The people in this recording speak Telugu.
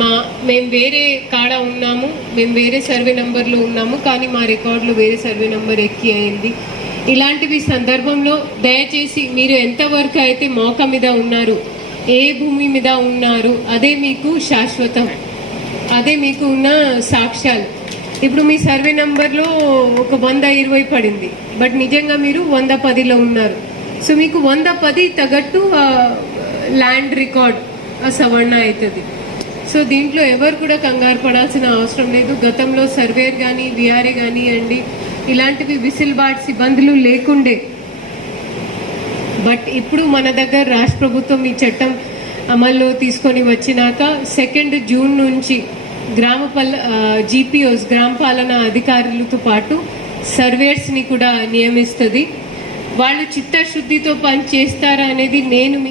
మా మేము వేరే కాడ ఉన్నాము మేము వేరే సర్వే నెంబర్లో ఉన్నాము కానీ మా రికార్డులో వేరే సర్వే నెంబర్ ఎక్కి అయింది. ఇలాంటివి సందర్భంలో దయచేసి మీరు ఎంతవరకు అయితే మోక మీద ఉన్నారు ఏ భూమి మీద ఉన్నారు అదే మీకు శాశ్వతం. అదే మీకు ఉన్న సాక్ష్యాలు. ఇప్పుడు మీ సర్వే నెంబర్లో ఒక వంద ఇరవై పడింది బట్ నిజంగా మీరు వంద పదిలో ఉన్నారు. సో మీకు వంద పది తగ్గట్టు ల్యాండ్ రికార్డ్ ఆ సవర్ణ అవుతుంది. సో దీంట్లో ఎవరు కూడా కంగారు పడాల్సిన అవసరం లేదు. గతంలో సర్వేర్ కానీ విఆర్ఏ కానీ అండి ఇలాంటివి విసిల్బాట్ సిబ్బందులు లేకుండే. బట్ ఇప్పుడు మన దగ్గర రాష్ట్ర ప్రభుత్వం ఈ చట్టం అమల్లో తీసుకొని వచ్చినాక సెకండ్ జూన్ నుంచి గ్రామ పల్ జీపీఓస్ గ్రామ పాలనా అధికారులతో పాటు సర్వేర్స్ని కూడా నియమిస్తుంది. వాళ్ళు చిత్తశుద్ధితో పని చేస్తారా అనేది నేను మీ-